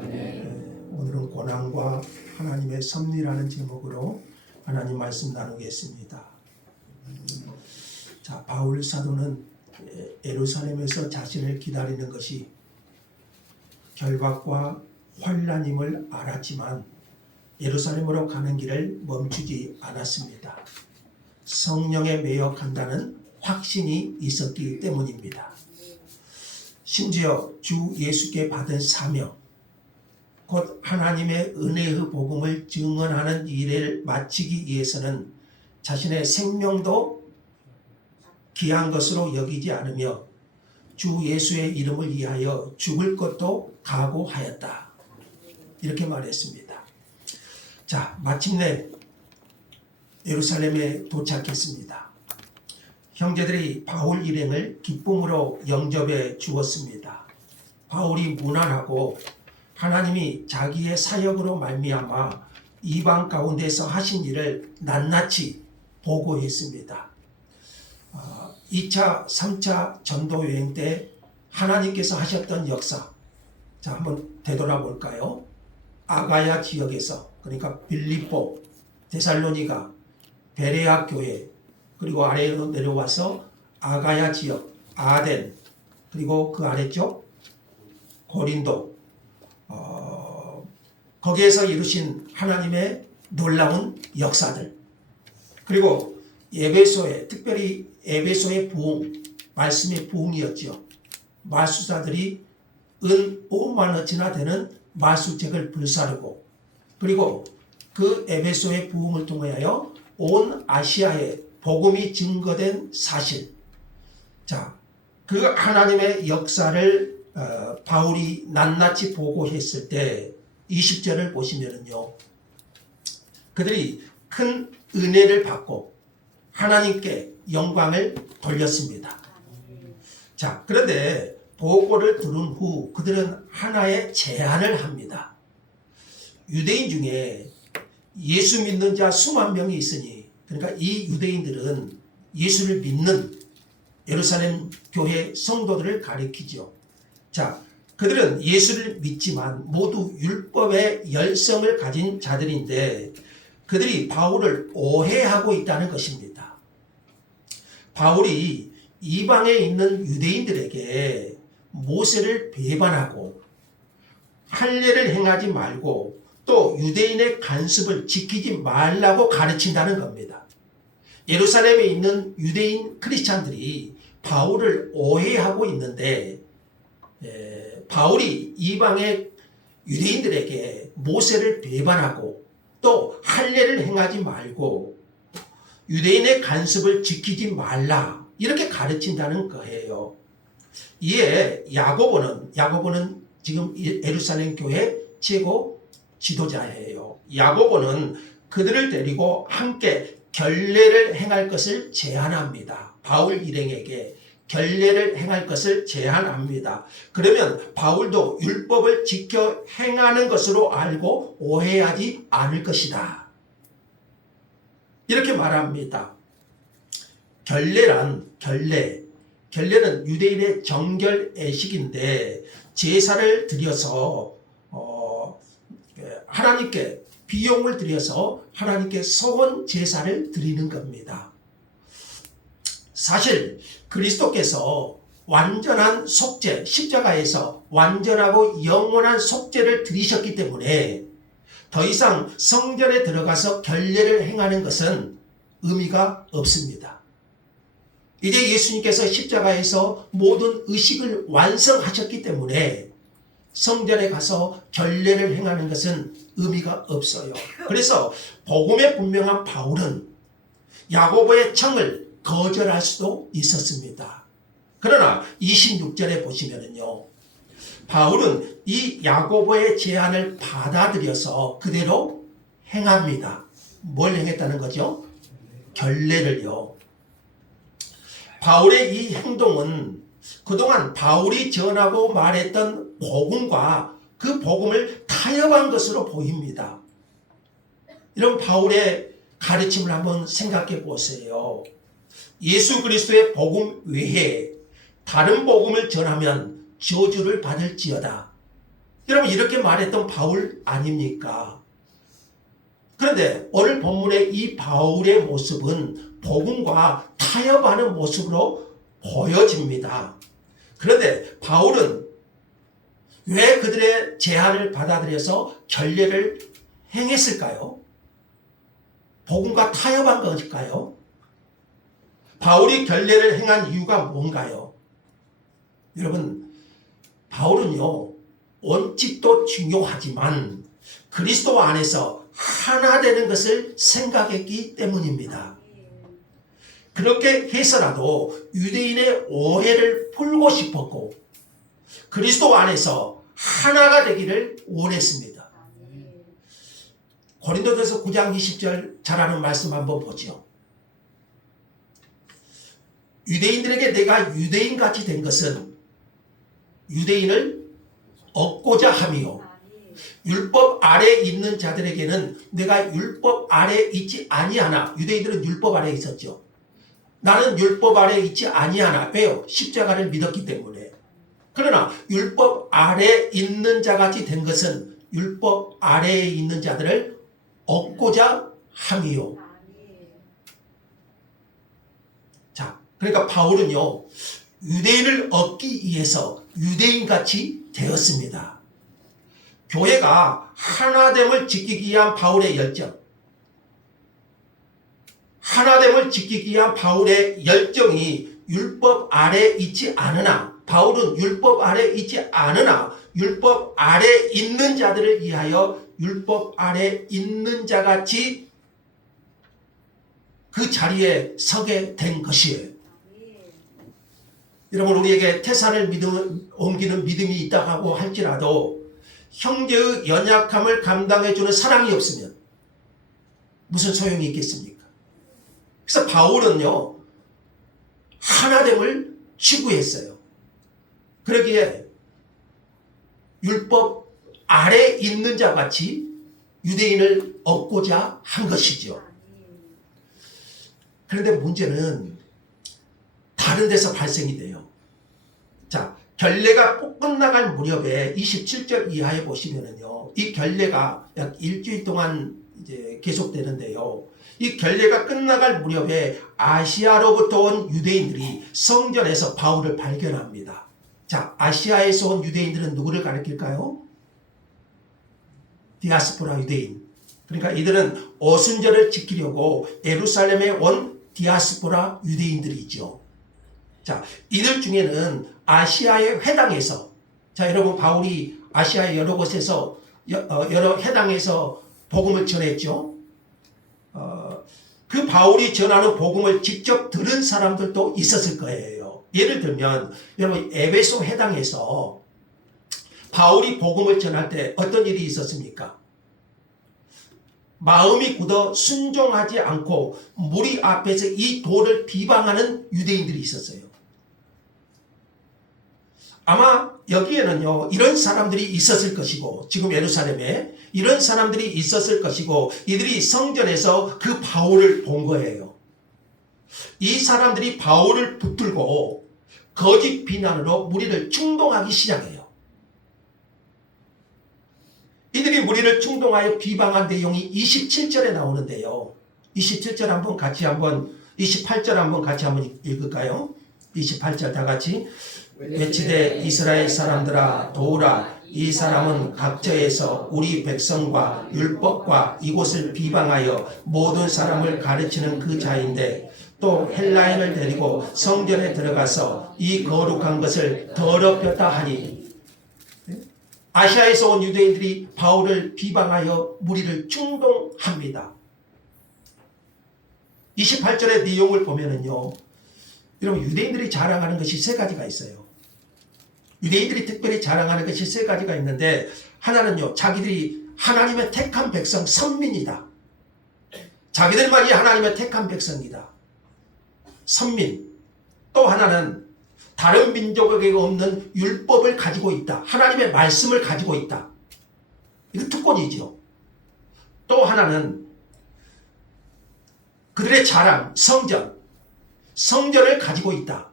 오늘은 고난과 하나님의 섭리라는 제목으로 하나님 말씀 나누겠습니다. 자, 바울 사도는 예루살렘에서 자신을 기다리는 것이 결박과 환난임을 알았지만 예루살렘으로 가는 길을 멈추지 않았습니다. 성령에 매여간다는 확신이 있었기 때문입니다. 심지어 주 예수께 받은 사명, 곧 하나님의 은혜의 복음을 증언하는 일을 마치기 위해서는 자신의 생명도 귀한 것으로 여기지 않으며 주 예수의 이름을 위하여 죽을 것도 각오하였다. 이렇게 말했습니다. 자, 마침내 예루살렘에 도착했습니다. 형제들이 바울 일행을 기쁨으로 영접해 주었습니다. 바울이 무난하고 하나님이 자기의 사역으로 말미암아 이방 가운데서 하신 일을 낱낱이 보고했습니다. 2차, 3차 전도 여행 때 하나님께서 하셨던 역사, 자, 한번 되돌아볼까요? 아가야 지역에서, 그러니까 빌립보, 데살로니가, 베레아 교회, 그리고 아래로 내려와서 아가야 지역, 아덴, 그리고 그 아래쪽 고린도, 거기에서 이루신 하나님의 놀라운 역사들, 그리고 에베소에, 특별히 에베소의 부흥, 말씀의 부흥이었죠. 마술사들이 은 5만원치나 되는 마술책을 불사르고, 그리고 그 에베소의 부흥을 통하여 온 아시아에 복음이 증거된 사실. 자, 그 하나님의 역사를 바울이 낱낱이 보고했을 때 20절을 보시면은요, 그들이 큰 은혜를 받고 하나님께 영광을 돌렸습니다. 자, 그런데 보고를 들은 후 그들은 하나의 제안을 합니다. 유대인 중에 예수 믿는 자 수만 명이 있으니, 그러니까 이 유대인들은 예수를 믿는 예루살렘 교회 성도들을 가리키죠. 자, 그들은 예수를 믿지만 모두 율법의 열성을 가진 자들인데 그들이 바울을 오해하고 있다는 것입니다. 바울이 이방에 있는 유대인들에게 모세를 배반하고 할례를 행하지 말고 또 유대인의 간습을 지키지 말라고 가르친다는 겁니다. 예루살렘에 있는 유대인 크리스찬들이 바울을 오해하고 있는데 바울이 이방의 유대인들에게 모세를 배반하고 또 할례를 행하지 말고 유대인의 간습을 지키지 말라, 이렇게 가르친다는 거예요. 이에 야고보는 지금 예루살렘 교회 최고 지도자예요. 야고보는 그들을 데리고 함께 결례를 행할 것을 제안합니다. 바울 일행에게 결례를 행할 것을 제안합니다. 그러면 바울도 율법을 지켜 행하는 것으로 알고 오해하지 않을 것이다. 이렇게 말합니다. 결례는 유대인의 정결 예식인데 제사를 드려서 하나님께 비용을 드려서 하나님께 소원 제사를 드리는 겁니다. 사실 그리스도께서 완전한 속죄, 십자가에서 완전하고 영원한 속죄를 드리셨기 때문에 더 이상 성전에 들어가서 결례를 행하는 것은 의미가 없습니다. 이제 예수님께서 십자가에서 모든 의식을 완성하셨기 때문에 성전에 가서 결례를 행하는 것은 의미가 없어요. 그래서 복음에 분명한 바울은 야고보의 청을 거절할 수도 있었습니다. 그러나 26절에 보시면은요, 바울은 이 야고보의 제안을 받아들여서 그대로 행합니다. 뭘 행했다는 거죠? 결례를요. 바울의 이 행동은 그동안 바울이 전하고 말했던 복음과 그 복음을 타협한 것으로 보입니다. 이런 바울의 가르침을 한번 생각해 보세요. 예수 그리스도의 복음 외에 다른 복음을 전하면 저주를 받을지어다. 여러분 이렇게 말했던 바울 아닙니까? 그런데 오늘 본문의 이 바울의 모습은 복음과 타협하는 모습으로 보여집니다. 그런데 바울은 왜 그들의 제안을 받아들여서 결례를 행했을까요? 복음과 타협한 것일까요? 바울이 결례를 행한 이유가 뭔가요? 여러분, 바울은요, 원칙도 중요하지만 그리스도 안에서 하나 되는 것을 생각했기 때문입니다. 그렇게 해서라도 유대인의 오해를 풀고 싶었고 그리스도 안에서 하나가 되기를 원했습니다. 고린도전서 9장 20절 잘 아는 말씀 한번 보죠. 유대인들에게 내가 유대인같이 된 것은 유대인을 얻고자 함이요 율법 아래에 있는 자들에게는 내가 율법 아래에 있지 아니하나. 유대인들은 율법 아래에 있었죠. 나는 율법 아래에 있지 아니하나. 왜요? 십자가를 믿었기 때문에. 그러나 율법 아래에 있는 자같이 된 것은 율법 아래에 있는 자들을 얻고자 함이요. 자, 그러니까 바울은요, 유대인을 얻기 위해서 유대인같이 되었습니다. 교회가 하나됨을 지키기 위한 바울의 열정, 하나됨을 지키기 위한 바울의 열정이 율법 아래에 있지 않으나, 바울은 율법 아래에 있지 않으나 율법 아래에 있는 자들을 위하여 율법 아래에 있는 자같이 그 자리에 서게 된 것이에요. 여러분, 우리에게 태산을 옮기는 믿음이 있다고 할지라도 형제의 연약함을 감당해주는 사랑이 없으면 무슨 소용이 있겠습니까? 그래서 바울은요, 하나됨을 추구했어요. 그러기에 율법 아래 있는 자 같이 유대인을 얻고자 한 것이죠. 그런데 문제는 다른 데서 발생이 돼요. 자, 결례가 꼭 끝나갈 무렵에 27절 이하에 보시면은요, 이 결례가 약 일주일 동안 이제 계속되는데요. 이 결례가 끝나갈 무렵에 아시아로부터 온 유대인들이 성전에서 바울을 발견합니다. 자, 아시아에서 온 유대인들은 누구를 가리킬까요? 디아스포라 유대인. 그러니까 이들은 오순절을 지키려고 예루살렘에 온 디아스포라 유대인들이죠. 자, 이들 중에는 아시아의 회당에서, 자, 여러분, 바울이 아시아의 여러 곳에서, 여러 회당에서 복음을 전했죠. 그 바울이 전하는 복음을 직접 들은 사람들도 있었을 거예요. 예를 들면, 여러분, 에베소 회당에서 바울이 복음을 전할 때 어떤 일이 있었습니까? 마음이 굳어 순종하지 않고 무리 앞에서 이 도를 비방하는 유대인들이 있었어요. 아마 여기에는요, 이런 사람들이 있었을 것이고, 지금 예루살렘에 이런 사람들이 있었을 것이고, 이들이 성전에서 그 바울을 본 거예요. 이 사람들이 바울을 붙들고 거짓 비난으로 무리를 충동하기 시작해요. 이들이 무리를 충동하여 비방한 내용이 27절에 나오는데요. 27절 한번 28절 한번 같이 한번 읽을까요? 28절 다 같이. 외치되 이스라엘 사람들아 도우라. 이 사람은 각처에서 우리 백성과 율법과 이곳을 비방하여 모든 사람을 가르치는 그 자인데 또 헬라인을 데리고 성전에 들어가서 이 거룩한 것을 더럽혔다 하니. 아시아에서 온 유대인들이 바울을 비방하여 무리를 충동합니다. 28절의 내용을 보면은요, 여러분, 유대인들이 자랑하는 것이 세 가지가 있어요. 유대인들이 특별히 자랑하는 것이 세 가지가 있는데, 하나는요, 자기들이 하나님의 택한 백성, 선민이다. 자기들만이 하나님의 택한 백성이다. 선민. 또 하나는 다른 민족에게 없는 율법을 가지고 있다. 하나님의 말씀을 가지고 있다. 이거 특권이죠. 또 하나는 그들의 자랑, 성전을 가지고 있다.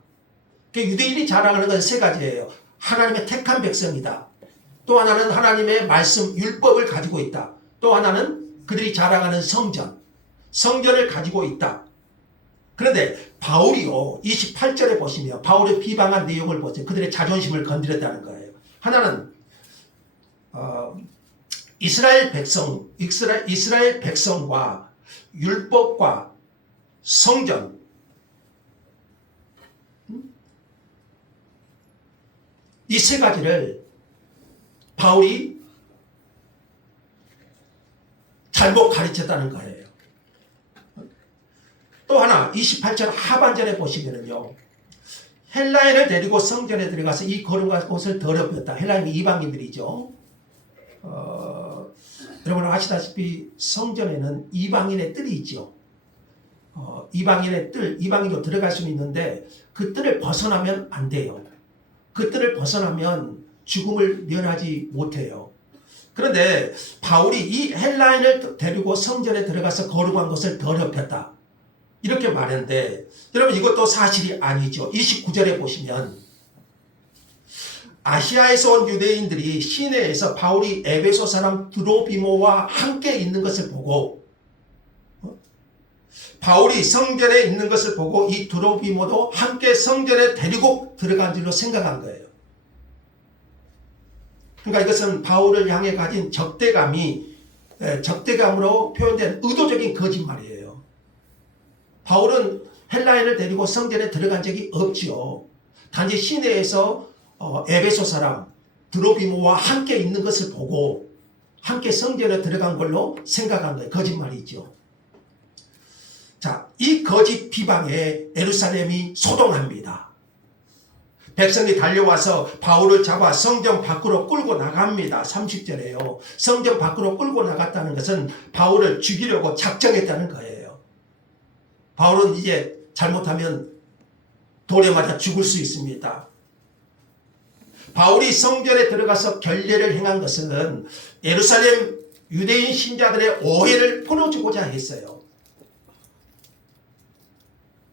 유대인이 자랑하는 건 세 가지예요. 하나님의 택한 백성이다. 또 하나는 하나님의 말씀 율법을 가지고 있다. 또 하나는 그들이 자랑하는 성전을 가지고 있다. 그런데 바울이요 28절에 보시면 바울의 비방한 내용을 보세요. 그들의 자존심을 건드렸다는 거예요. 하나는 이스라엘 백성과 율법과 성전 이 세 가지를 바울이 잘못 가르쳤다는 거예요. 또 하나 28절 하반절에 보시면은요 헬라인을 데리고 성전에 들어가서 이 거룩한 곳을 더럽혔다. 헬라인이 이방인들이죠. 여러분 아시다시피 성전에는 이방인의 뜰이 있죠. 이방인의 뜰, 이방인도 들어갈 수는 있는데 그 뜰을 벗어나면 안 돼요. 그 뜰을 벗어나면 죽음을 면하지 못해요. 그런데 바울이 이 헬라인을 데리고 성전에 들어가서 거룩한 것을 더럽혔다. 이렇게 말했는데 여러분 이것도 사실이 아니죠. 29절에 보시면 아시아에서 온 유대인들이 시내에서 바울이 에베소 사람 드로비모와 함께 있는 것을 보고 바울이 성전에 있는 것을 보고 이 드로비모도 함께 성전에 데리고 들어간 줄로 생각한 거예요. 그러니까 이것은 바울을 향해 가진 적대감으로 표현된 의도적인 거짓말이에요. 바울은 헬라인을 데리고 성전에 들어간 적이 없지요. 단지 시내에서 에베소 사람 드로비모와 함께 있는 것을 보고 함께 성전에 들어간 걸로 생각한 거예요. 거짓말이죠. 자, 이 거짓 비방에 예루살렘이 소동합니다. 백성이 달려와서 바울을 잡아 성전 밖으로 끌고 나갑니다. 30절에요. 성전 밖으로 끌고 나갔다는 것은 바울을 죽이려고 작정했다는 거예요. 바울은 이제 잘못하면 돌에 맞아 죽을 수 있습니다. 바울이 성전에 들어가서 결례를 행한 것은 예루살렘 유대인 신자들의 오해를 풀어주고자 했어요.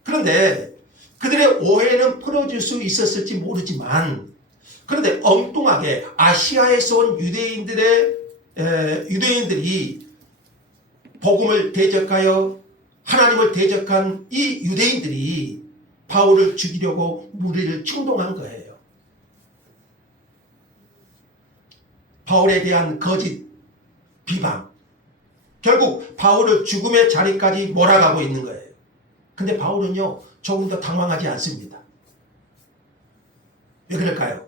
그런데 그들의 오해는 풀어줄 수 있었을지 모르지만 그런데 엉뚱하게 아시아에서 온 유대인들이 복음을 대적하여 하나님을 대적한 이 유대인들이 바울을 죽이려고 무리를 충동한 거예요. 바울에 대한 거짓 비방. 결국 바울을 죽음의 자리까지 몰아가고 있는 거예요. 근데 바울은요 조금 더 당황하지 않습니다. 왜 그럴까요?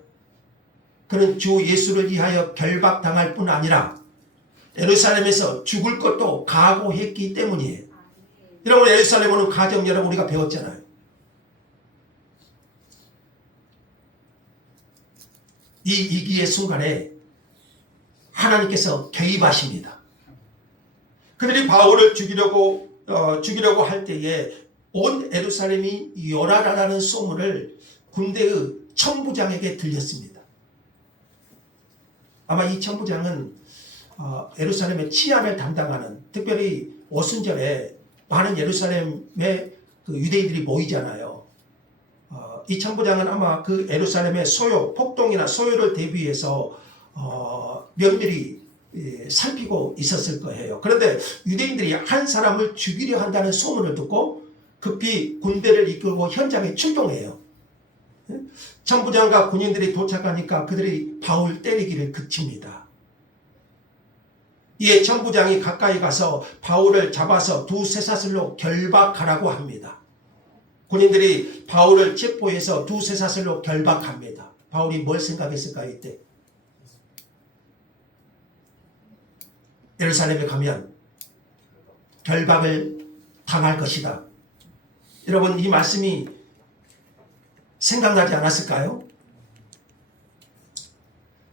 그는 주 예수를 위하여 결박당할 뿐 아니라 예루살렘에서 죽을 것도 각오했기 때문이에요. 여러분 예루살렘 오는 가정 여러분 우리가 배웠잖아요. 이 위기의 순간에 하나님께서 개입하십니다. 그들이 바울을 죽이려고 할 때에 온 예루살렘이 요란하다는 소문을 군대의 천부장에게 들렸습니다. 아마 이 천부장은 예루살렘의 치안을 담당하는 특별히 오순절에 많은 예루살렘의 그 유대인들이 모이잖아요. 이 천부장은 아마 그 예루살렘의 폭동이나 소요를 대비해서 면밀히 살피고 있었을 거예요. 그런데 유대인들이 한 사람을 죽이려 한다는 소문을 듣고 급히 군대를 이끌고 현장에 출동해요. 천부장과 군인들이 도착하니까 그들이 바울 때리기를 그칩니다. 이에 천부장이 가까이 가서 바울을 잡아서 두 쇠사슬로 결박하라고 합니다. 군인들이 바울을 체포해서 두 쇠사슬로 결박합니다. 바울이 뭘 생각했을까요? 이때 예루살렘에 가면 결박을 당할 것이다. 여러분 이 말씀이 생각나지 않았을까요?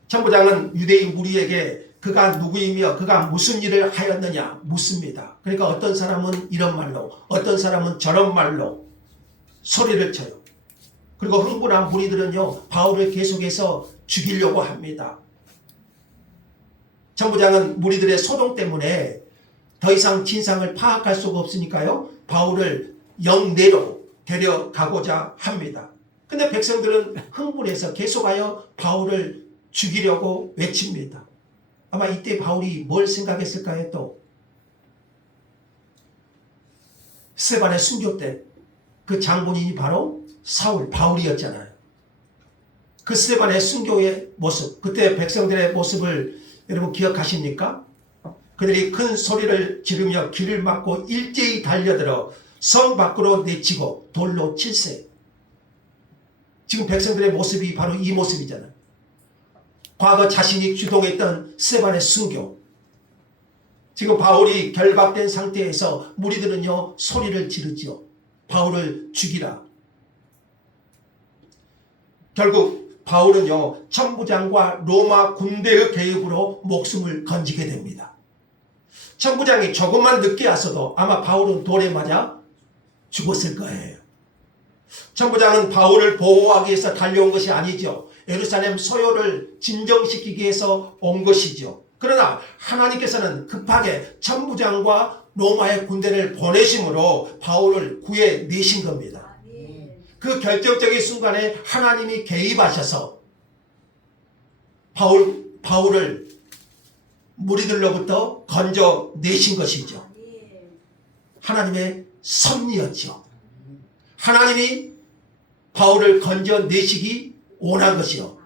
천부장은 유대인 무리에게 그가 누구이며 그가 무슨 일을 하였느냐 묻습니다. 그러니까 어떤 사람은 이런 말로 어떤 사람은 저런 말로 소리를 쳐요. 그리고 흥분한 무리들은요 바울을 계속해서 죽이려고 합니다. 천부장은 무리들의 소동 때문에 더 이상 진상을 파악할 수가 없으니까요 바울을 영내로 데려가고자 합니다. 근데 백성들은 흥분해서 계속하여 바울을 죽이려고 외칩니다. 아마 이때 바울이 뭘 생각했을까요? 또 스데반의 순교 때 그 장본인이 바로 바울이었잖아요. 그 스데반의 순교의 모습, 그때 백성들의 모습을 여러분 기억하십니까? 그들이 큰 소리를 지르며 길을 막고 일제히 달려들어 성 밖으로 내치고 돌로 칠세. 지금 백성들의 모습이 바로 이 모습이잖아요. 과거 자신이 주동했던 스데반의 순교. 지금 바울이 결박된 상태에서 무리들은요 소리를 지르지요. 바울을 죽이라. 결국 바울은요 천부장과 로마 군대의 개입으로 목숨을 건지게 됩니다. 천부장이 조금만 늦게 왔어도 아마 바울은 돌에 맞아 죽었을 거예요. 천부장은 바울을 보호하기 위해서 달려온 것이 아니죠. 예루살렘 소요를 진정시키기 위해서 온 것이죠. 그러나 하나님께서는 급하게 천부장과 로마의 군대를 보내심으로 바울을 구해내신 겁니다. 그 결정적인 순간에 하나님이 개입하셔서 바울을 무리들로부터 건져내신 것이죠. 하나님의 섭리였죠. 하나님이 바울을 건져내시기 원한 것이요.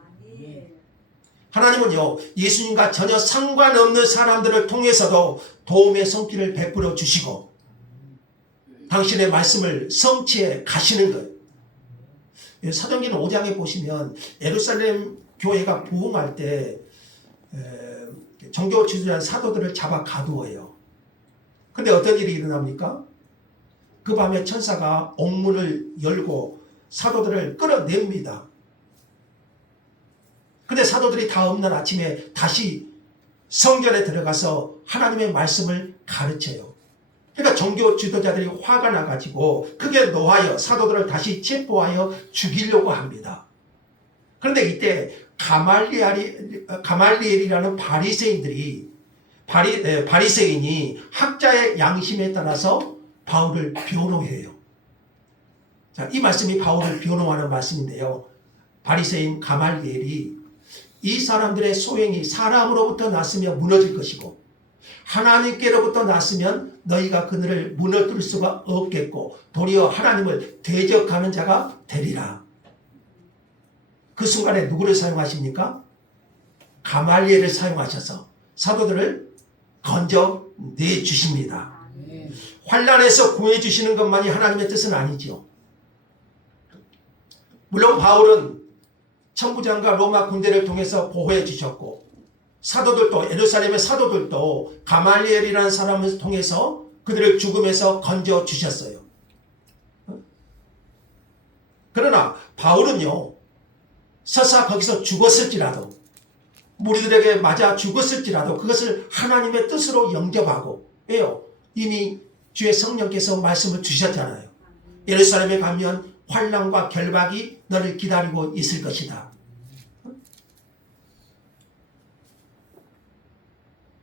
하나님은요 예수님과 전혀 상관없는 사람들을 통해서도 도움의 손길을 베풀어 주시고 당신의 말씀을 성취해 가시는 거예요. 사도행전 5장에 보시면 예루살렘 교회가 부흥할 때 종교 지도자 사도들을 잡아 가두어요. 근데 어떤 일이 일어납니까? 그 밤에 천사가 옥문을 열고 사도들을 끌어냅니다. 근데 사도들이 다음날 아침에 다시 성전에 들어가서 하나님의 말씀을 가르쳐요. 그러니까 종교 지도자들이 화가 나가지고 그게 노하여 사도들을 다시 체포하여 죽이려고 합니다. 그런데 이때 가말리엘이라는 바리새인이 학자의 양심에 따라서 바울을 변호해요. 자, 이 말씀이 바울을 변호하는 말씀인데요. 바리새인 가말리엘이 이 사람들의 소행이 사람으로부터 났으면 무너질 것이고 하나님께로부터 났으면 너희가 그들을 무너뜨릴 수가 없겠고 도리어 하나님을 대적하는 자가 되리라. 그 순간에 누구를 사용하십니까? 가말리엘을 사용하셔서 사도들을 건져내주십니다. 환난에서 구해주시는 것만이 하나님의 뜻은 아니죠. 물론 바울은 천부장과 로마 군대를 통해서 보호해 주셨고 사도들도 예루살렘의 사도들도 가말리엘이라는 사람을 통해서 그들을 죽음에서 건져 주셨어요. 그러나 바울은요 설사 거기서 죽었을지라도 무리들에게 맞아 죽었을지라도 그것을 하나님의 뜻으로 영접하고 왜요? 이미 주의 성령께서 말씀을 주셨잖아요. 예루살렘에 가면 환난과 결박이 너를 기다리고 있을 것이다.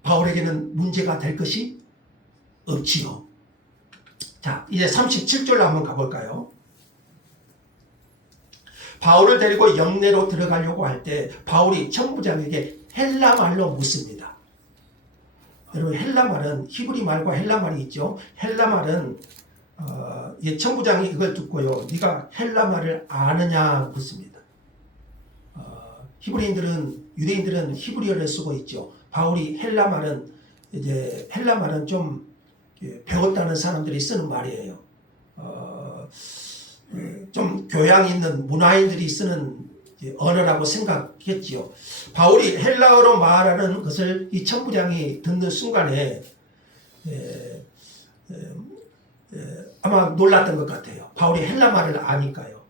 바울에게는 문제가 될 것이 없지요. 자, 이제 37절로 한번 가볼까요? 바울을 데리고 영내로 들어가려고 할 때 바울이 천부장에게 헬라 말로 묻습니다. 여러분 헬라 말은 히브리 말과 헬라 말이 있죠. 헬라 말은 천부장이 이걸 듣고요. 네가 헬라 말을 아느냐 묻습니다. 유대인들은 히브리어를 쓰고 있죠. 바울이 헬라 말은 좀 배웠다는 사람들이 쓰는 말이에요. 좀 교양 있는 문화인들이 쓰는 언어라고 생각했지요. 바울이 헬라어로 말하는 것을 이 천부장이 듣는 순간에 아마 놀랐던 것 같아요. 바울이 헬라 말을 아니까요.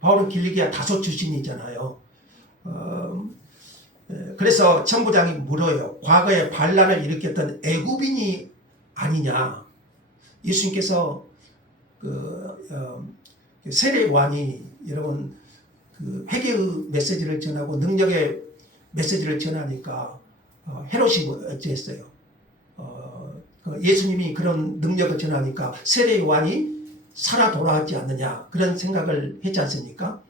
바울은 길리기아 다소 출신이잖아요. 그래서 천부장이 물어요. 과거에 반란을 일으켰던 애굽인이 아니냐. 예수님께서 세례요한이 여러분 회개의 메시지를 전하고 능력의 메시지를 전하니까 헤롯이 어찌했어요? 예수님이 그런 능력을 전하니까 세례요한이 살아 돌아왔지 않느냐 그런 생각을 했지 않습니까?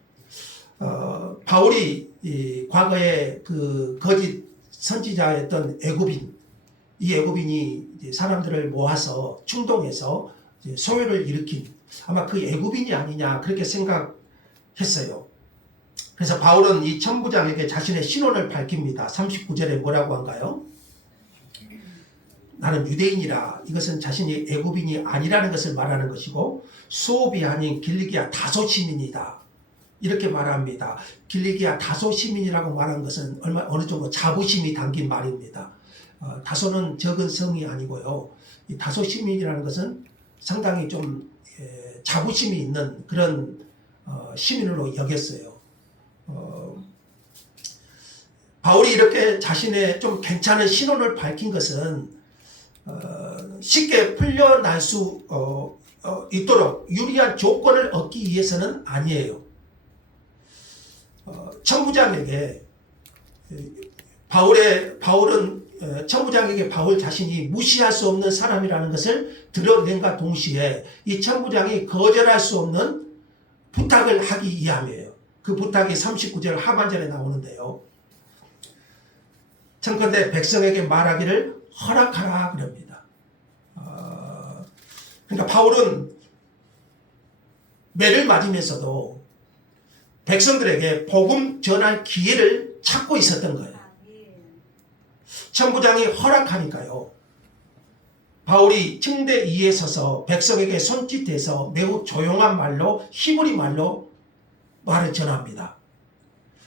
바울이 과거에 그 거짓 선지자였던 애굽인, 이 애굽인이 이제 사람들을 모아서 충동해서 이제 소요를 일으킨 아마 그 애굽인이 아니냐 그렇게 생각했어요. 그래서 바울은 이 천부장에게 자신의 신원을 밝힙니다. 39절에 뭐라고 한가요? 나는 유대인이라. 이것은 자신이 애굽인이 아니라는 것을 말하는 것이고 수옵이 아닌 길리기아 다소 시민이다. 이렇게 말합니다. 길리기아 다소 시민이라고 말한 것은 어느 정도 자부심이 담긴 말입니다. 다소는 적은 성이 아니고요. 이 다소 시민이라는 것은 상당히 좀 자부심이 있는 그런 시민으로 여겼어요. 바울이 이렇게 자신의 좀 괜찮은 신원을 밝힌 것은 쉽게 풀려날 수 있도록 유리한 조건을 얻기 위해서는 아니에요. 천부장에게 바울은 천부장에게 바울 자신이 무시할 수 없는 사람이라는 것을 드러낸과 동시에 이 천부장이 거절할 수 없는 부탁을 하기 위함이에요. 그 부탁이 39절 하반절에 나오는데요. 청컨대 백성에게 말하기를 허락하라 그럽니다. 그러니까 바울은 매를 맞으면서도 백성들에게 복음 전할 기회를 찾고 있었던 거예요. 천부장이 허락하니까요. 바울이 층대 위에 서서 백성에게 손짓해서 매우 조용한 말로 히브리 말로 말을 전합니다.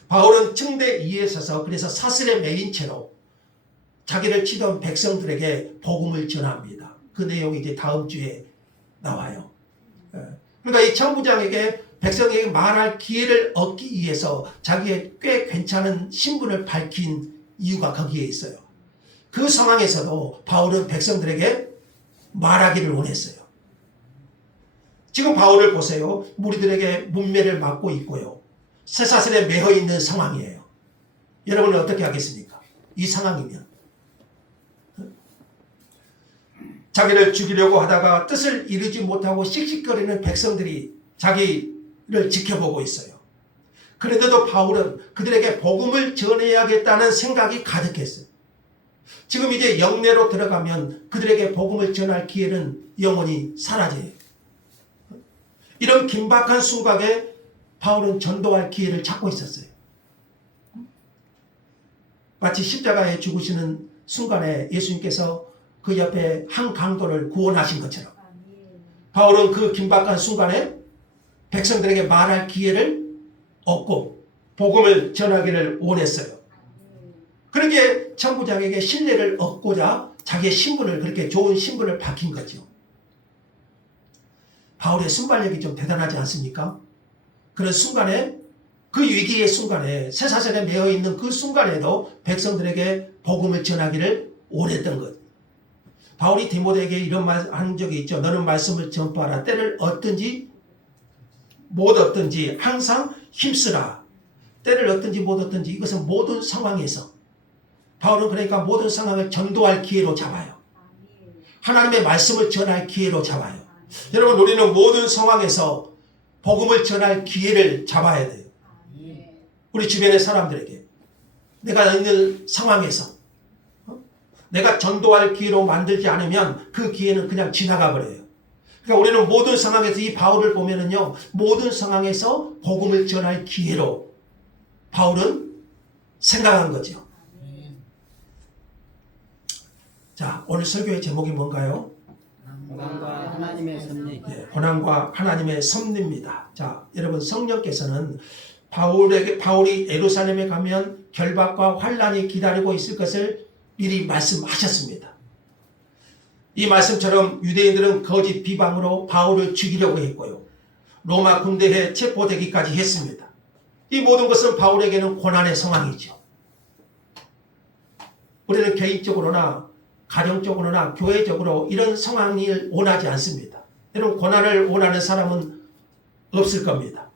바울은 층대 위에 서서 그래서 사슬에 매인 채로 자기를 치던 백성들에게 복음을 전합니다. 그 내용이 이제 다음 주에 나와요. 그러니까 이 천부장에게 백성에게 말할 기회를 얻기 위해서 자기의 꽤 괜찮은 신분을 밝힌 이유가 거기에 있어요. 그 상황에서도 바울은 백성들에게 말하기를 원했어요. 지금 바울을 보세요. 무리들에게 문매를 맞고 있고요. 쇠사슬에 매어 있는 상황이에요. 여러분은 어떻게 하겠습니까? 이 상황이면. 자기를 죽이려고 하다가 뜻을 이루지 못하고 씩씩거리는 백성들이 자기를 지켜보고 있어요. 그런데도 바울은 그들에게 복음을 전해야겠다는 생각이 가득했어요. 지금 이제 영내로 들어가면 그들에게 복음을 전할 기회는 영원히 사라져요. 이런 긴박한 순간에 바울은 전도할 기회를 찾고 있었어요. 마치 십자가에 죽으시는 순간에 예수님께서 그 옆에 한 강도를 구원하신 것처럼 바울은 그 긴박한 순간에 백성들에게 말할 기회를 얻고 복음을 전하기를 원했어요. 그렇게 천부장에게 신뢰를 얻고자 자기의 신분을 그렇게 좋은 신분을 밝힌 거죠. 바울의 순발력이 좀 대단하지 않습니까? 그런 순간에 그 위기의 순간에 쇠사슬에 매어 있는 그 순간에도 백성들에게 복음을 전하기를 원했던 것. 바울이 디모데에게 이런 말 한 적이 있죠. 너는 말씀을 전파하라. 때를 얻든지 못 얻든지 항상 힘쓰라. 때를 얻든지 못 얻든지 이것은 모든 상황에서 바울은 그러니까 모든 상황을 전도할 기회로 잡아요. 하나님의 말씀을 전할 기회로 잡아요. 여러분 우리는 모든 상황에서 복음을 전할 기회를 잡아야 돼요. 우리 주변의 사람들에게 내가 있는 상황에서 내가 전도할 기회로 만들지 않으면 그 기회는 그냥 지나가 버려요. 그러니까 우리는 모든 상황에서 이 바울을 보면은요, 모든 상황에서 복음을 전할 기회로 바울은 생각한 거죠. 자, 오늘 설교의 제목이 뭔가요? 고난과 하나님의 섭리. 네, 고난과 하나님의 섭리입니다. 자, 여러분 성령께서는 바울이 예루살렘에 가면 결박과 환란이 기다리고 있을 것을 미리 말씀하셨습니다. 이 말씀처럼 유대인들은 거짓 비방으로 바울을 죽이려고 했고요. 로마 군대에 체포되기까지 했습니다. 이 모든 것은 바울에게는 고난의 상황이죠. 우리는 개인적으로나 가정적으로나 교회적으로 이런 상황을 원하지 않습니다. 여러분 고난을 원하는 사람은 없을 겁니다.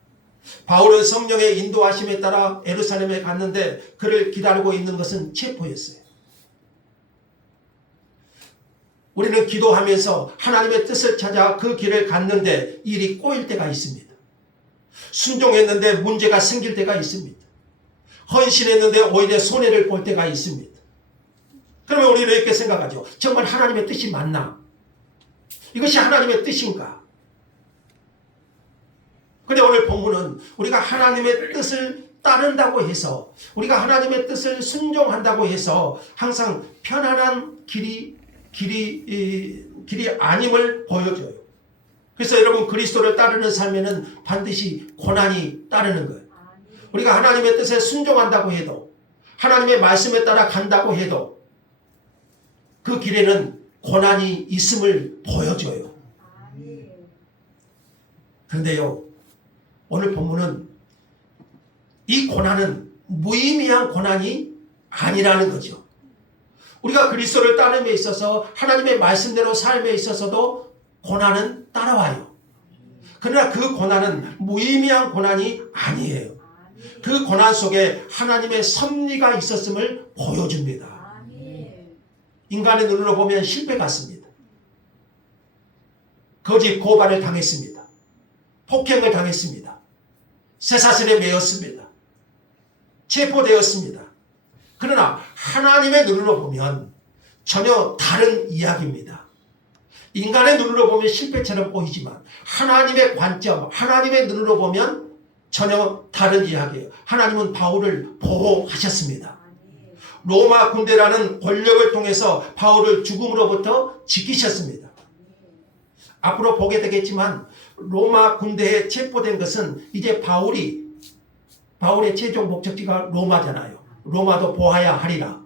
바울은 성령의 인도하심에 따라 예루살렘에 갔는데 그를 기다리고 있는 것은 체포였어요. 우리는 기도하면서 하나님의 뜻을 찾아 그 길을 갔는데 일이 꼬일 때가 있습니다. 순종했는데 문제가 생길 때가 있습니다. 헌신했는데 오히려 손해를 볼 때가 있습니다. 그러면 우리는 이렇게 생각하죠. 정말 하나님의 뜻이 맞나? 이것이 하나님의 뜻인가? 근데 오늘 본문은 우리가 하나님의 뜻을 따른다고 해서, 우리가 하나님의 뜻을 순종한다고 해서 항상 편안한 길이 아님을 보여줘요. 그래서 여러분, 그리스도를 따르는 삶에는 반드시 고난이 따르는 거예요. 우리가 하나님의 뜻에 순종한다고 해도, 하나님의 말씀에 따라 간다고 해도 그 길에는 고난이 있음을 보여줘요. 그런데요, 오늘 본문은 이 고난은 무의미한 고난이 아니라는 거죠. 우리가 그리스도를 따름에 있어서 하나님의 말씀대로 삶에 있어서도 고난은 따라와요. 그러나 그 고난은 무의미한 고난이 아니에요. 그 고난 속에 하나님의 섭리가 있었음을 보여줍니다. 인간의 눈으로 보면 실패 같습니다. 거짓 고발을 당했습니다. 폭행을 당했습니다. 쇠사슬에 매였습니다. 체포되었습니다. 그러나 하나님의 눈으로 보면 전혀 다른 이야기입니다. 인간의 눈으로 보면 실패처럼 보이지만 하나님의 관점, 하나님의 눈으로 보면 전혀 다른 이야기예요. 하나님은 바울을 보호하셨습니다. 로마 군대라는 권력을 통해서 바울을 죽음으로부터 지키셨습니다. 앞으로 보게 되겠지만 로마 군대에 체포된 것은 이제 바울의 최종 목적지가 로마잖아요. 로마도 보아야 하리라.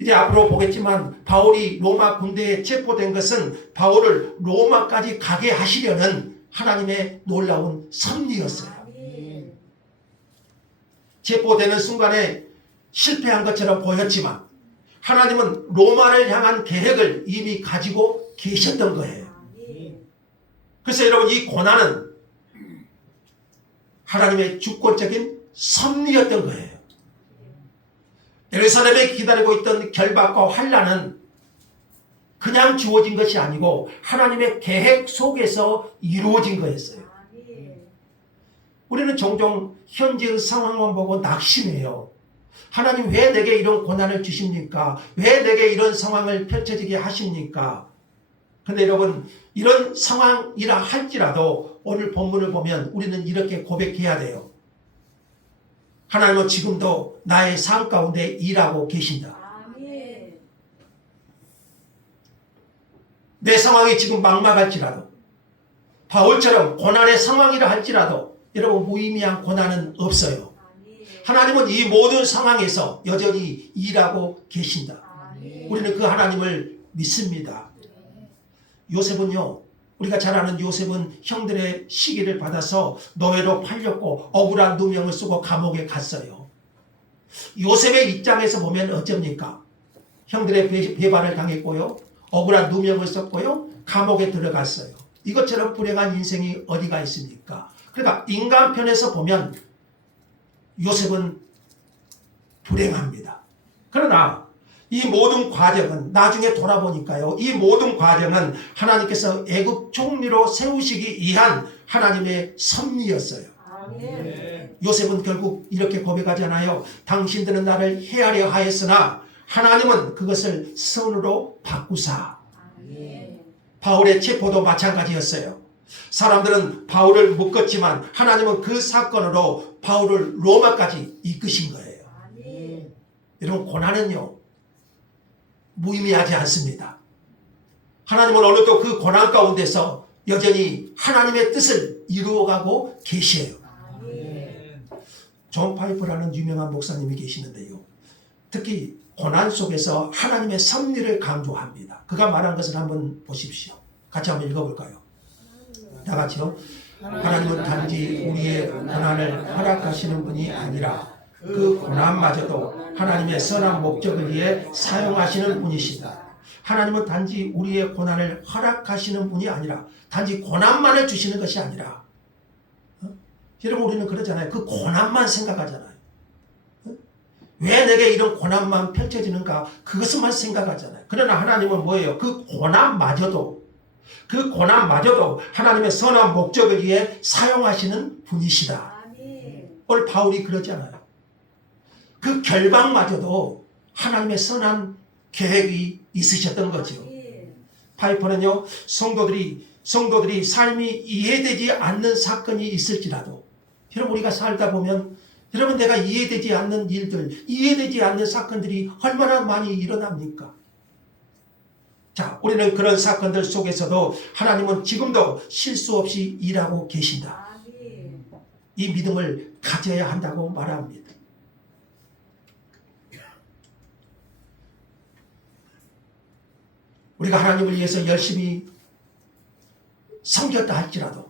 이제 앞으로 보겠지만 바울이 로마 군대에 체포된 것은 바울을 로마까지 가게 하시려는 하나님의 놀라운 섭리였어요. 체포되는 순간에 실패한 것처럼 보였지만 하나님은 로마를 향한 계획을 이미 가지고 계셨던 거예요. 그래서 여러분, 이 고난은 하나님의 주권적인 섭리였던 거예요. 예루살렘에 기다리고 있던 결박과 환난은 그냥 주어진 것이 아니고 하나님의 계획 속에서 이루어진 거였어요. 우리는 종종 현재의 상황만 보고 낙심해요. 하나님, 왜 내게 이런 고난을 주십니까? 왜 내게 이런 상황을 펼쳐지게 하십니까? 근데 여러분, 이런 상황이라 할지라도 오늘 본문을 보면 우리는 이렇게 고백해야 돼요. 하나님은 지금도 나의 삶 가운데 일하고 계신다. 내 상황이 지금 막막할지라도, 바울처럼 고난의 상황이라 할지라도 여러분, 무의미한 고난은 없어요. 하나님은 이 모든 상황에서 여전히 일하고 계신다. 우리는 그 하나님을 믿습니다. 요셉은요, 우리가 잘 아는 요셉은 형들의 시기를 받아서 노예로 팔렸고 억울한 누명을 쓰고 감옥에 갔어요. 요셉의 입장에서 보면 어쩝니까? 형들의 배반을 당했고요, 억울한 누명을 썼고요, 감옥에 들어갔어요. 이것처럼 불행한 인생이 어디가 있습니까? 그러니까 인간 편에서 보면 요셉은 불행합니다. 그러나 이 모든 과정은 나중에 돌아보니까요, 이 모든 과정은 하나님께서 애굽 총리로 세우시기 위한 하나님의 섭리였어요. 요셉은 결국 이렇게 고백하잖아요. 당신들은 나를 해하려 하였으나 하나님은 그것을 선으로 바꾸사. 바울의 체포도 마찬가지였어요. 사람들은 바울을 묶었지만 하나님은 그 사건으로 바울을 로마까지 이끄신 거예요. 여러분, 고난은요, 무의미하지 않습니다. 하나님은 오늘도 그 고난 가운데서 여전히 하나님의 뜻을 이루어가고 계시에요. 존 파이프라는 유명한 목사님이 계시는데요, 특히 고난 속에서 하나님의 섭리를 강조합니다. 그가 말한 것을 한번 보십시오. 같이 한번 읽어볼까요? 다 같이요. 하나님은 단지 우리의 고난을 허락하시는 분이 아니라 그 고난마저도 하나님의 선한 목적을 위해 사용하시는 분이시다. 하나님은 단지 우리의 고난을 허락하시는 분이 아니라, 단지 고난만을 주시는 것이 아니라, 여러분, 우리는 그러잖아요. 그 고난만 생각하잖아요. 왜 내게 이런 고난만 펼쳐지는가, 그것만 생각하잖아요. 그러나 하나님은 뭐예요? 그 고난마저도 그 고난마저도 하나님의 선한 목적을 위해 사용하시는 분이시다. 오늘 바울이 그러잖아요. 그 결박마저도 하나님의 선한 계획이 있으셨던 거죠. 파이퍼는요, 성도들이 삶이 이해되지 않는 사건이 있을지라도, 여러분, 우리가 살다 보면, 여러분, 내가 이해되지 않는 일들, 이해되지 않는 사건들이 얼마나 많이 일어납니까? 자, 우리는 그런 사건들 속에서도 하나님은 지금도 실수 없이 일하고 계신다. 이 믿음을 가져야 한다고 말합니다. 우리가 하나님을 위해서 열심히 섬겼다 할지라도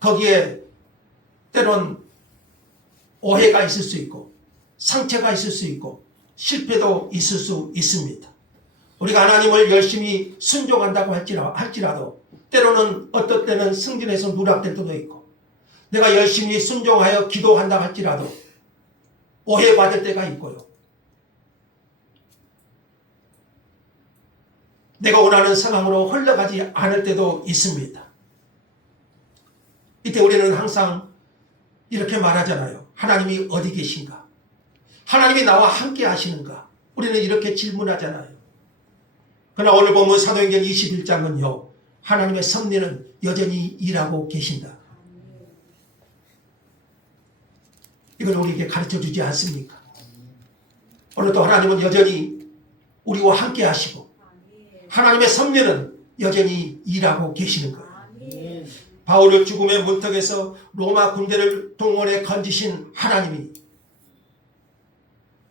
거기에 때론 오해가 있을 수 있고 상처가 있을 수 있고 실패도 있을 수 있습니다. 우리가 하나님을 열심히 순종한다고 할지라도 때로는 어떤 때는 승진에서 누락될 때도 있고 내가 열심히 순종하여 기도한다 할지라도 오해받을 때가 있고요. 내가 원하는 상황으로 흘러가지 않을 때도 있습니다. 이때 우리는 항상 이렇게 말하잖아요. 하나님이 어디 계신가? 하나님이 나와 함께 하시는가? 우리는 이렇게 질문하잖아요. 그러나 오늘 보면 사도행전 21장은요. 하나님의 섭리는 여전히 일하고 계신다. 이걸 우리에게 가르쳐주지 않습니까? 오늘도 하나님은 여전히 우리와 함께 하시고 하나님의 섭리는 여전히 일하고 계시는 거예요. 바울을 죽음의 문턱에서 로마 군대를 동원해 건지신 하나님이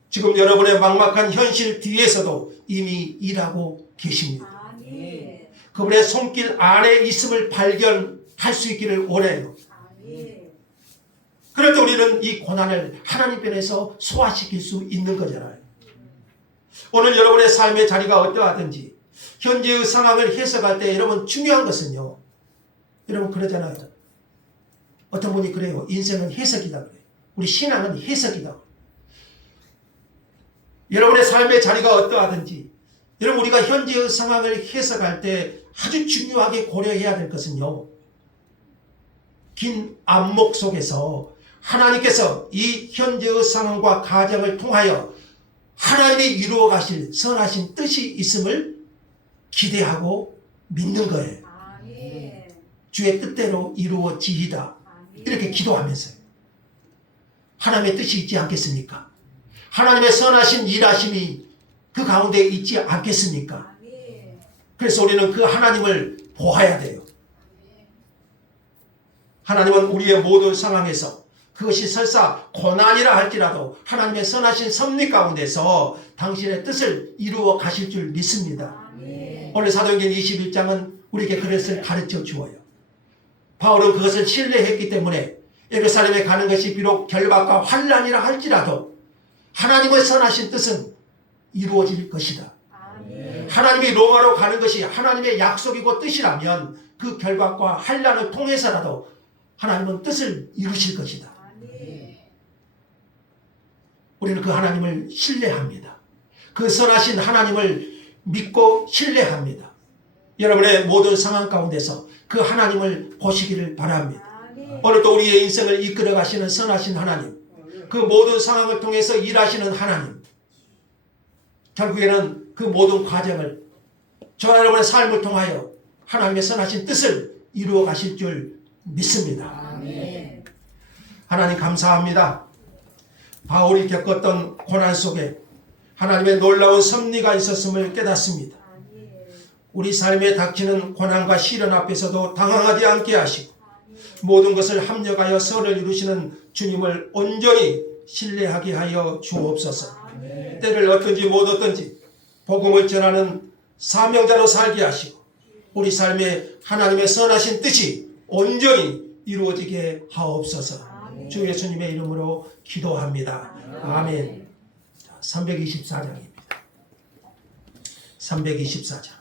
지금 여러분의 막막한 현실 뒤에서도 이미 일하고 계십니다. 그분의 손길 안에 있음을 발견할 수 있기를 원해요. 그럴 때 우리는 이 고난을 하나님 편에서 소화시킬 수 있는 거잖아요. 오늘 여러분의 삶의 자리가 어떠하든지 현재의 상황을 해석할 때 여러분 중요한 것은요. 여러분 그러잖아요. 어떤 분이 그래요. 인생은 해석이다 그래요. 우리 신앙은 해석이다. 여러분의 삶의 자리가 어떠하든지 여러분 우리가 현재의 상황을 해석할 때 아주 중요하게 고려해야 될 것은요. 긴 안목 속에서 하나님께서 이 현재의 상황과 가정을 통하여 하나님이 이루어 가실 선하신 뜻이 있음을 기대하고 믿는 거예요. 주의 뜻대로 이루어지이다. 이렇게 기도하면서요. 하나님의 뜻이 있지 않겠습니까? 하나님의 선하신 일하심이 그 가운데 있지 않겠습니까? 그래서 우리는 그 하나님을 보아야 돼요. 하나님은 우리의 모든 상황에서 그것이 설사 고난이라 할지라도 하나님의 선하신 섭리 가운데서 당신의 뜻을 이루어 가실 줄 믿습니다. 오늘 사도행전 21장은 우리에게 그것을 가르쳐 주어요. 바울은 그것을 신뢰했기 때문에 예루살렘에 가는 것이 비록 결박과 환난이라 할지라도 하나님의 선하신 뜻은 이루어질 것이다. 하나님이 로마로 가는 것이 하나님의 약속이고 뜻이라면 그 결박과 환난을 통해서라도 하나님은 뜻을 이루실 것이다. 우리는 그 하나님을 신뢰합니다. 그 선하신 하나님을 믿고 신뢰합니다. 여러분의 모든 상황 가운데서 그 하나님을 보시기를 바랍니다. 오늘도 우리의 인생을 이끌어 가시는 선하신 하나님, 그 모든 상황을 통해서 일하시는 하나님, 결국에는 그 모든 과정을 저와 여러분의 삶을 통하여 하나님의 선하신 뜻을 이루어 가실 줄 믿습니다. 하나님 감사합니다. 바울이 겪었던 고난 속에 하나님의 놀라운 섭리가 있었음을 깨닫습니다. 우리 삶에 닥치는 고난과 시련 앞에서도 당황하지 않게 하시고 모든 것을 합력하여 선을 이루시는 주님을 온전히 신뢰하게 하여 주옵소서. 때를 어떤지 못 어떤지 복음을 전하는 사명자로 살게 하시고 우리 삶에 하나님의 선하신 뜻이 온전히 이루어지게 하옵소서. 주 예수님의 이름으로 기도합니다. 아멘. 324장입니다. 324장.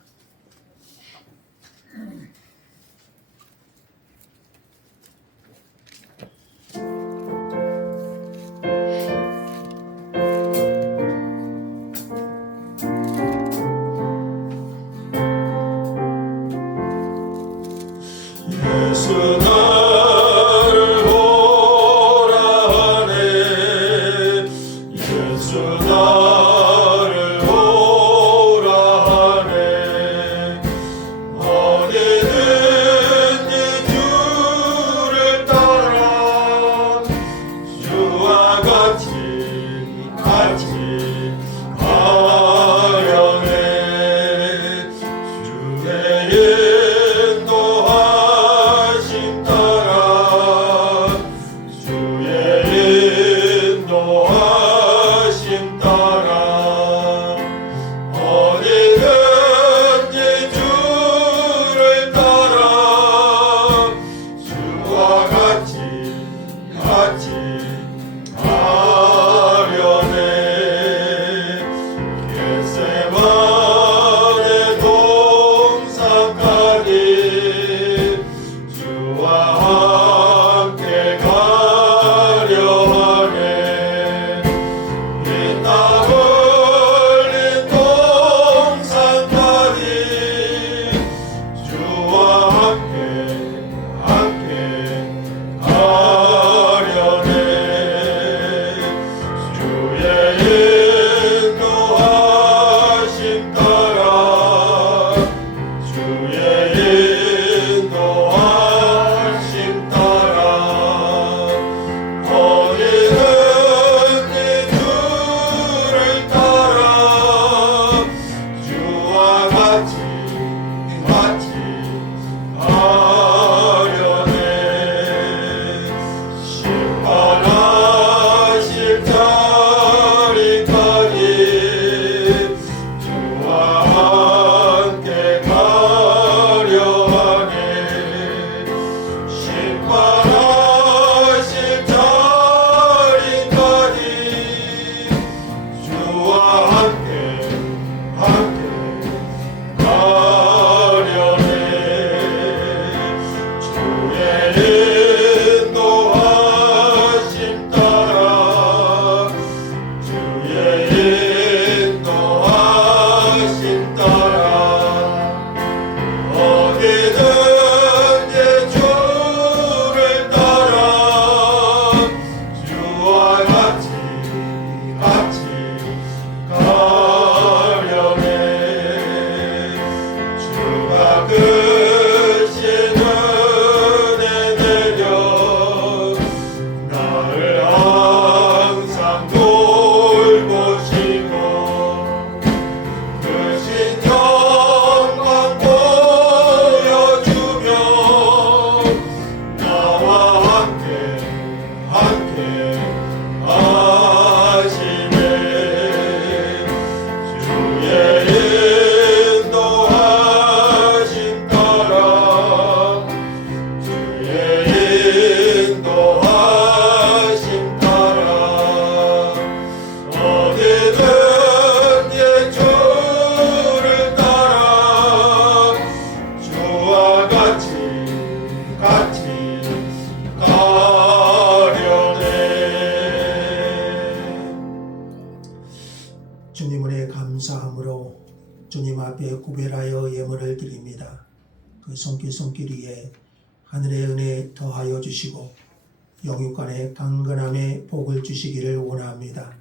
주와 같이 가려네. 심판하실 자리까지 주와 함께 가려 하네. 심판하실 자리까지 주와 함께 가려네. 주의 인도하심 따라 주의 인도하심 따라 어디든지 주를 따라 주와 같이 가려네. 주가 크신 은혜 내려 나를 항상 돌보시고 크신 영광 보여주며 나와 함께 하시네. 주의 인도하심 따라 주의 인도하심 따라 어디든지 주를 따라 주와 같이 가려네. 주님 은혜에 감사함으로 주님 앞에 구별하여 예물을 드립니다. 그 손길 위에 하늘의 은혜 더하여 주시고 영육간의 강건함에 복을 주시기를 원합니다.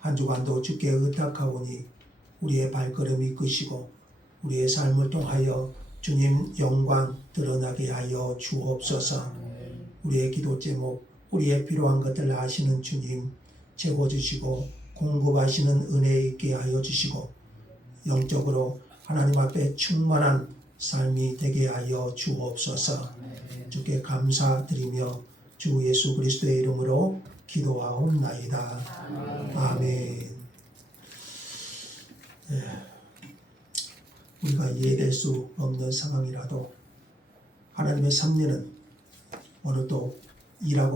한 주간도 주께 의탁하오니 우리의 발걸음 이끄시고 우리의 삶을 통하여 주님 영광 드러나게 하여 주옵소서. 우리의 기도 제목, 우리의 필요한 것들 아시는 주님 채워주시고 공급하시는 은혜 있게 하여 주시고 영적으로 하나님 앞에 충만한 삶이 되게 하여 주옵소서. 주께 감사드리며 주 예수 그리스도의 이름으로 기도하옵나이다. 아멘. 우리가 이해될 수 없는 상황이라도 하나님의 섭리는 오늘도 일하고